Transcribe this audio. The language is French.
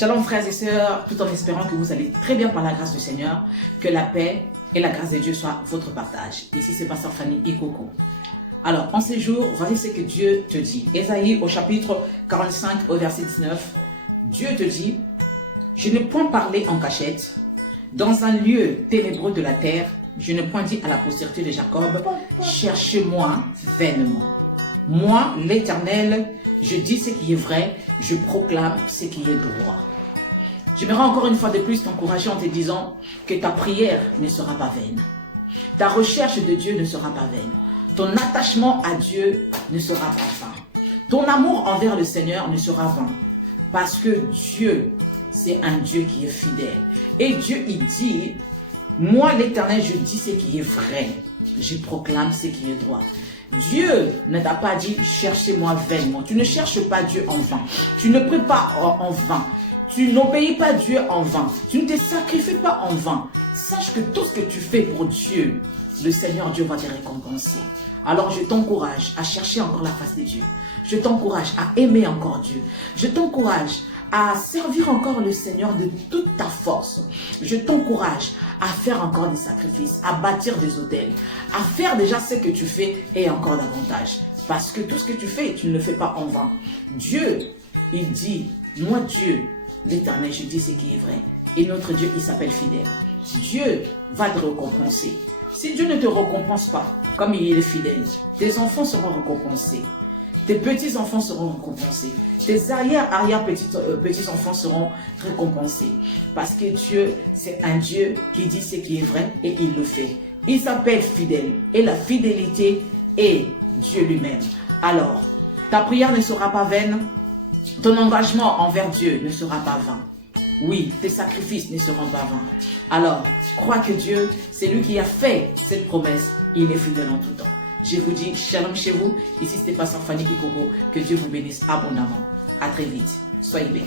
Shalom frères et sœurs, tout en espérant que vous allez très bien par la grâce du Seigneur, que la paix et la grâce de Dieu soient votre partage. Ici c'est Pasteur Fanny Ikoko. Alors en ces jours, voici ce que Dieu te dit. Ésaïe au chapitre 45 au verset 19, Dieu te dit, je n'ai point parlé en cachette, dans un lieu ténébreux de la terre, je n'ai point dit à la postérité de Jacob, cherchez-moi vainement. Moi, l'Éternel, je dis ce qui est vrai, je proclame ce qui est droit. J'aimerais encore une fois de plus t'encourager en te disant que ta prière ne sera pas vaine. Ta recherche de Dieu ne sera pas vaine. Ton attachement à Dieu ne sera pas vain. Ton amour envers le Seigneur ne sera vain. Parce que Dieu, c'est un Dieu qui est fidèle. Et Dieu, il dit, moi l'Éternel, je dis ce qui est vrai. Je proclame ce qui est droit. Dieu ne t'a pas dit, cherchez-moi vainement. Tu ne cherches pas Dieu en vain. Tu ne pries pas en vain. Tu n'obéis pas Dieu en vain. Tu ne te sacrifies pas en vain. Sache que tout ce que tu fais pour Dieu, le Seigneur Dieu va te récompenser. Alors je t'encourage à chercher encore la face de Dieu. Je t'encourage à aimer encore Dieu. Je t'encourage à servir encore le Seigneur de toute ta force. Je t'encourage à faire encore des sacrifices, à bâtir des autels, à faire déjà ce que tu fais et encore davantage. Parce que tout ce que tu fais, tu ne le fais pas en vain. Dieu, il dit, moi Dieu, l'Éternel, je dis ce qui est vrai. Et notre Dieu, il s'appelle fidèle. Dieu va te récompenser. Si Dieu ne te récompense pas, comme il est fidèle, tes enfants seront récompensés. Tes petits-enfants seront récompensés. Tes arrière-petits-enfants seront récompensés. Parce que Dieu, c'est un Dieu qui dit ce qui est vrai et il le fait. Il s'appelle fidèle. Et la fidélité est Dieu lui-même. Alors, ta prière ne sera pas vaine. Ton engagement envers Dieu ne sera pas vain. Oui, tes sacrifices ne seront pas vains. Alors, crois que Dieu, c'est lui qui a fait cette promesse. Il est fidèle en tout temps. Je vous dis shalom chez vous. Ici, c'était Pasteur Fanny Ikoko. Que Dieu vous bénisse abondamment. À très vite. Soyez bénis.